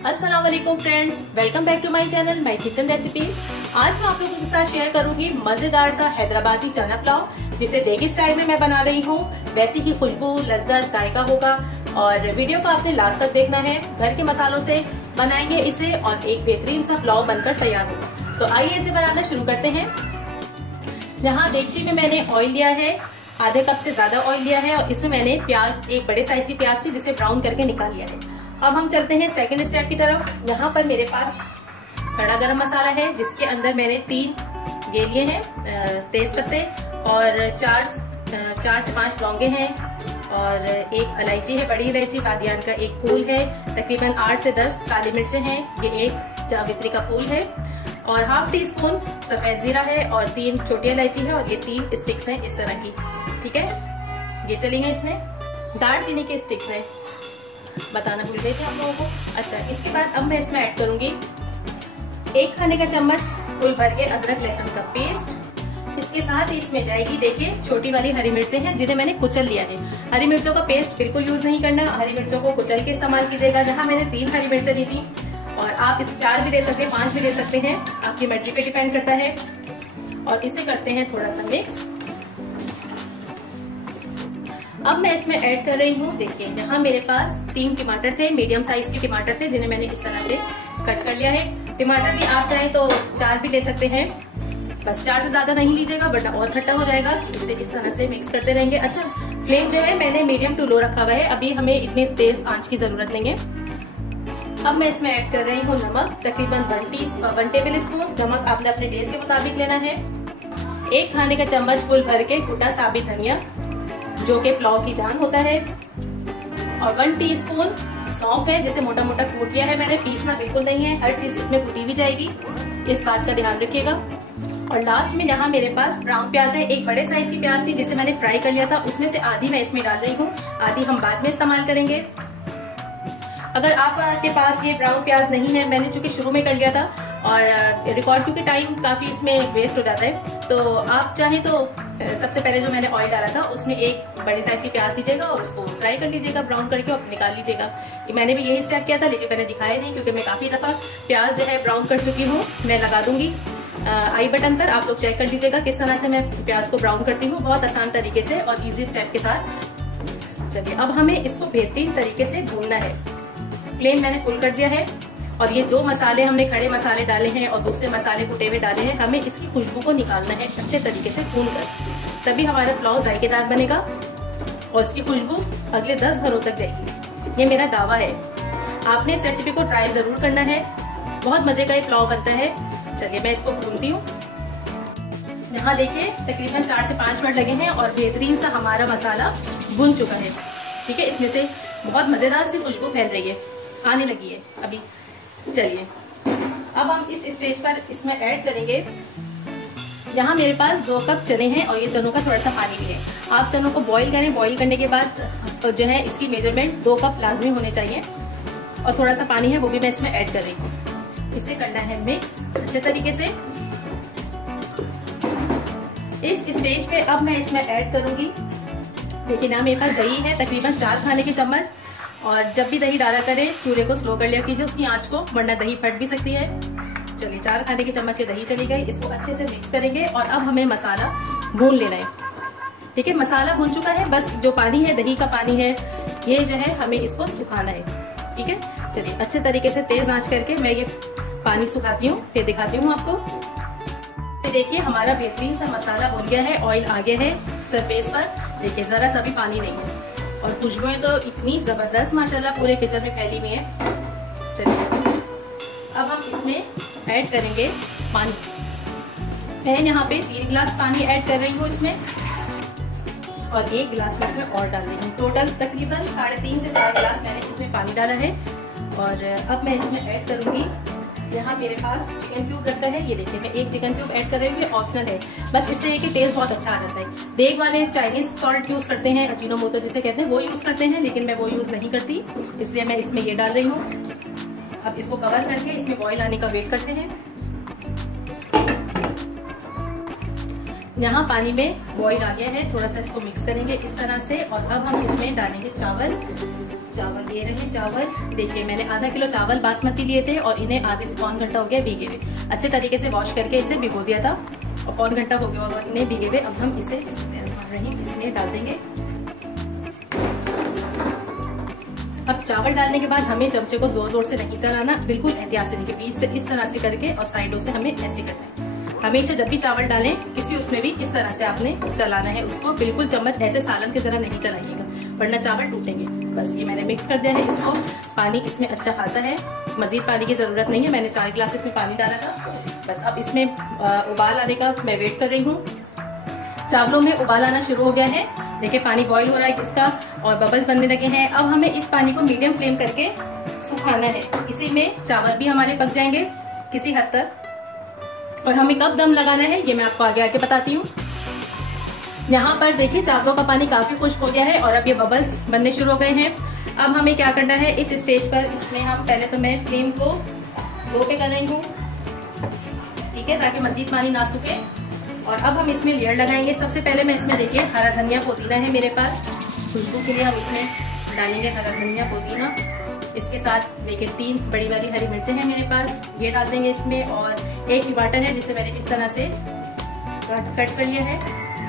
अस्सलाम वालेकुम friends, welcome back to my channel my kitchen recipes. आज मैं आप लोगों के साथ शेयर करूंगी मजेदार सा हैदराबादी चना पुलाव, जिसे देगी स्टाइल में मैं बना रही हूँ। वैसी ही खुशबू, लज्जत, जायका होगा और वीडियो को आपने लास्ट तक देखना है। घर के मसालों से बनाएंगे इसे और एक बेहतरीन सा पुलाव बनकर तैयार होगा। तो आइए इसे बनाना शुरू करते हैं। यहाँ देगची में मैंने ऑयल लिया है, आधे कप से ज्यादा ऑयल लिया है और इसमें मैंने प्याज, एक बड़े साइज की प्याज थी जिसे ब्राउन करके निकाल लिया है। अब हम चलते हैं सेकंड स्टेप की तरफ। यहाँ पर मेरे पास खड़ा गरम मसाला है जिसके अंदर मैंने 3 ये लिए हैं तेज पत्ते और 4 से 5 लौंगे हैं और एक इलायची है, बड़ी इलायची, बादियान का एक फूल है, तकरीबन 8 से 10 काली मिर्चें हैं, ये एक जावित्री का फूल है और हाफ टी स्पून सफेद जीरा है और 3 छोटी इलायची है और ये 3 स्टिक्स हैं इस तरह की। ठीक है, ये चलेंगे। इसमें दालचीनी के स्टिक्स हैं, बताना भूल गए थे आप लोगों को। अच्छा, इसके बाद अब मैं इसमें ऐड करूंगी 1 खाने का चम्मच फुल भर के अदरक लहसुन का पेस्ट। इसके साथ ही इसमें जाएगी, देखिए, छोटी वाली हरी मिर्चें हैं जिन्हें मैंने कुचल लिया है। हरी मिर्चों का पेस्ट बिल्कुल यूज नहीं करना, हरी मिर्चों को कुचल के इस्तेमाल कीजिएगा। जहाँ मैंने 3 हरी मिर्चें ली थी और आप इस 4 भी ले सकते हैं, 5 भी ले सकते हैं, आपकी मर्जी पे डिपेंड करता है। और इसे करते हैं थोड़ा सा मिक्स। अब मैं इसमें ऐड कर रही हूँ, देखिए, यहाँ मेरे पास 3 टमाटर थे, मीडियम साइज के टमाटर थे जिन्हें मैंने इस तरह से कट कर लिया है। टमाटर भी आप चाहें तो 4 भी ले सकते हैं, बस 4 से ज्यादा नहीं लीजिएगा वरना और खट्टा हो जाएगा। इसे इस तरह से मिक्स करते रहेंगे। अच्छा, फ्लेम जो है मैंने मीडियम टू लो रखा हुआ है, अभी हमें इतनी तेज आंच की जरूरत नहीं है। अब मैं इसमें ऐड कर रही हूँ नमक, तकरीबन 1 टेबल स्पून। नमक आपने अपने टेस्ट के मुताबिक लेना है। 1 खाने का चम्मच फुल भर के कुटा साबित धनिया, जो कि पुलाव की जान होता है, और 1 टीस्पून सौंफ है जिसे मोटा मोटा कूट लिया है मैंने, पीसना बिल्कुल नहीं है, हर चीज इसमें कुटी भी जाएगी, इस बात का ध्यान रखिएगा। और लास्ट में यहाँ मेरे पास ब्राउन प्याज है, एक बड़े साइज की प्याज थी जिसे मैंने फ्राई कर लिया था, उसमें से आधी मैं इसमें डाल रही हूँ, आधी हम बाद में इस्तेमाल करेंगे। अगर आपके पास ये ब्राउन प्याज नहीं है, मैंने चूंकि शुरू में कर लिया था और रिकॉर्ड क्योंकि टाइम काफी इसमें वेस्ट हो जाता है, तो आप चाहें तो सबसे पहले जो मैंने ऑयल डाला था उसमें एक बड़ी साइज की प्याज दीजिएगा और उसको फ्राई कर लीजिएगा ब्राउन करके और निकाल लीजिएगा। मैंने भी यही स्टेप किया था, लेकिन मैंने दिखाया नहीं क्योंकि मैं काफी दफा प्याज जो है ब्राउन कर चुकी हूँ। मैं लगा दूंगी आई बटन पर, आप लोग चेक कर लीजिएगा किस तरह से मैं प्याज को ब्राउन करती हूँ, बहुत आसान तरीके से और इजी स्टेप के साथ। चलिए, अब हमें इसको बेहतरीन तरीके से भूनना है। फ्लेम मैंने फुल कर दिया है और ये जो मसाले हमने खड़े मसाले डाले हैं और दूसरे मसाले कुटे हुए डाले हैं, हमें इसकी खुशबू को निकालना है अच्छे तरीके से भून कर, तभी हमारा पुलाव जायकेदार बनेगा और इसकी खुशबू अगले 10 घरों तक जाएगी। ये मेरा दावा है। आपने इस रेसिपी को ट्राई जरूर करना है, बहुत मजे का ये पुलाव बनता है। चलिए, मैं इसको भूनती हूँ। यहाँ देखिए तकरीबन 4 से 5 मिनट लगे हैं और बेहतरीन सा हमारा मसाला भून चुका है। ठीक है, इसमें से बहुत मजेदार सी खुशबू फैल रही है, आने लगी है अभी। चलिए, अब हम इस स्टेज पर इसमें ऐड करेंगे, यहाँ मेरे पास 2 कप चने हैं और ये चनों का थोड़ा सा पानी भी है। आप चनों को बॉईल करें, बॉईल करने के बाद जो है इसकी मेजरमेंट 2 कप लाजमी होने चाहिए और थोड़ा सा पानी है वो भी मैं इसमें ऐड कर रही हूँ। इसे करना है मिक्स अच्छे तरीके से। इस स्टेज पे अब मैं इसमें ऐड करूंगी, देखिए ना, मेरे पास दही है तकरीबन 4 खाने के चम्मच, और जब भी दही डाला करें चूल्हे को स्लो कर लिया कीजिए उसकी आंच को, वरना दही फट भी सकती है। चलिए, 4 खाने के चम्मच ये दही चली गई, इसको अच्छे से मिक्स करेंगे और अब हमें मसाला भून लेना है। ठीक है, मसाला भून चुका है, बस जो पानी है, दही का पानी है, ये जो है हमें इसको सुखाना है। ठीक है, चलिए, अच्छे तरीके से तेज आंच करके मैं ये पानी सुखाती हूँ, फिर दिखाती हूँ आपको। फिर देखिए हमारा बेहतरीन सा मसाला भून गया है, ऑयल आ गया है सरफेस पर, देखिए जरा सा भी पानी नहीं है और खुशबुएं तो इतनी जबरदस्त माशाल्लाह पूरे किचन में फैली हुई है। चलिए, अब हम इसमें ऐड करेंगे पानी। मैं यहाँ पे 3 गिलास पानी ऐड कर रही हूँ इसमें और 1 गिलास में इसमें और डाल रही हूँ। टोटल तकरीबन 3.5 से 4 गिलास मैंने इसमें पानी डाला है। और अब मैं इसमें ऐड करूंगी, यहाँ मेरे पास चिकन क्यूब रखा है, ये देखिए मैं 1 चिकन क्यूब ऐड कर रही हूँ, ऑप्शनल है, बस इससे कि टेस्ट बहुत अच्छा आ जाता है। देग वाले चाइनीज सॉल्ट यूज करते हैं, अजीनोमोटो जिसे कहते हैं, वो यूज करते हैं, लेकिन मैं वो यूज नहीं करती, इसलिए मैं इसमें ये डाल रही हूँ। अब इसको कवर करके इसमें बॉईल आने का वेट करते हैं। यहाँ पानी में बॉईल आ गया है, थोड़ा सा इसको मिक्स करेंगे इस तरह से और अब हम इसमें डालेंगे चावल। चावल ये रहे चावल। देखिए मैंने आधा किलो चावल बासमती लिए थे और इन्हें आधे से पौन घंटा हो गया भीगे हुए। अच्छे तरीके से वॉश करके इसे भिगो दिया था और पौन घंटा हो गया होगा इन्हें भीगे हुए। अब हम इसे इसमें डाल देंगे। अब चावल डालने के बाद हमें चमचे को जोर जोर से नहीं चलाना, बिल्कुल एहतियात से देखिए बीच से इस तरह से करके और साइडों से हमें ऐसे करना है। हमेशा जब भी चावल डालें किसी उसमें भी इस तरह से आपने चलाना है उसको, बिल्कुल चम्मच ऐसे सालन की तरह नहीं चलाइएगा वरना चावल टूटेंगे। बस ये मैंने मिक्स कर दिया है इसको। पानी इसमें अच्छा खासा है, मजीद पानी की जरूरत नहीं है, मैंने 4 गिलास इसमें पानी डाला था। बस अब इसमें उबाल आने का मैं वेट कर रही हूँ। चावलों में उबाल आना शुरू हो गया है, देखिए पानी बॉईल हो रहा है इसका और बबल्स बनने लगे हैं। अब हमें इस पानी को मीडियम फ्लेम करके सुखाना है, इसी में चावल भी हमारे पक जाएंगे किसी हद तक। और हमें कब दम लगाना है ये मैं आपको आगे आके बताती हूँ। यहाँ पर देखिए चावलों का पानी काफी खुश्क हो गया है और अब ये बबल्स बनने शुरू हो गए हैं। अब हमें क्या करना है इस स्टेज पर, इसमें हम पहले तो मैं फ्लेम को लो पे कर रही हूँ, ठीक है, ताकि मजीद पानी ना सूखे। और अब हम इसमें लेयर लगाएंगे। सबसे पहले मैं इसमें देखिए हरा धनिया पुदीना है मेरे पास, खुशबू के लिए हम इसमें डालेंगे हरा धनिया पुदीना। इसके साथ देखिए 3 बड़ी वाली हरी मिर्चें हैं मेरे पास, ये डाल देंगे इसमें। और 1 टमाटर है जिसे मैंने इस तरह से कट कर लिया है,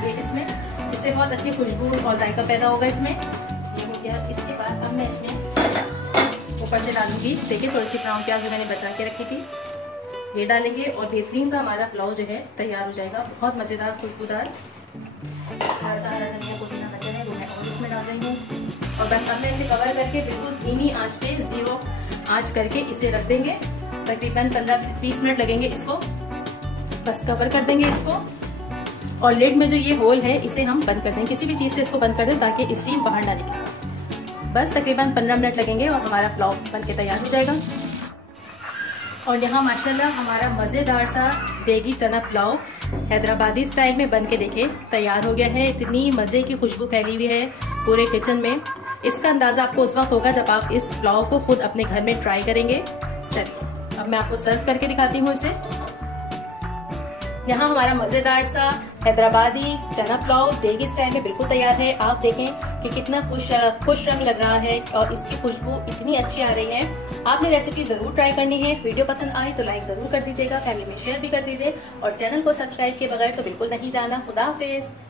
ये इसमें, इससे बहुत अच्छी खुशबू और जायका पैदा होगा इसमें। ये हो गया। इसके बाद अब मैं इसमें ऊपर से डालूंगी देखिए थोड़ी सी ब्राउन प्याज जो मैंने बचा के रखी थी, ये डालेंगे और बेहतरीन सा हमारा पुलाव जो है तैयार हो जाएगा, बहुत मज़ेदार खुशबूदार। हरा धनिया पुदीना बचा है वो मैं और इसमें डाल रही हूँ। और बस अब मैं इसे कवर करके बिल्कुल धीमी आंच पे 0 आंच करके इसे रख देंगे। तकरीबन 15-20 मिनट लगेंगे इसको, बस कवर कर देंगे इसको। और लिड में जो ये होल है इसे हम बंद कर देंगे, किसी भी चीज़ से इसको बंद कर दें ताकि स्टीम बाहर ना निकले। बस तकरीबन 15 मिनट लगेंगे और हमारा पुलाव बन के तैयार हो जाएगा। और यहाँ माशाल्लाह हमारा मज़ेदार सा देगी चना पुलाव हैदराबादी स्टाइल में बन के देखे तैयार हो गया है। इतनी मज़े की खुशबू फैली हुई है पूरे किचन में। इसका अंदाज़ा आपको उस वक्त होगा जब आप इस पुलाव को खुद अपने घर में ट्राई करेंगे। चलिए अब मैं आपको सर्व करके दिखाती हूँ इसे। यहाँ हमारा मज़ेदार सा हैदराबादी चना पुलाव देगी स्टाइल में बिल्कुल तैयार है। आप देखें कि कितना खुश रंग लग रहा है और इसकी खुशबू इतनी अच्छी आ रही है। आपने रेसिपी ज़रूर ट्राई करनी है। वीडियो पसंद आई तो लाइक ज़रूर कर दीजिएगा, फैमिली में शेयर भी कर दीजिए और चैनल को सब्सक्राइब किए बगैर तो बिल्कुल नहीं जाना। खुदा हाफिज़।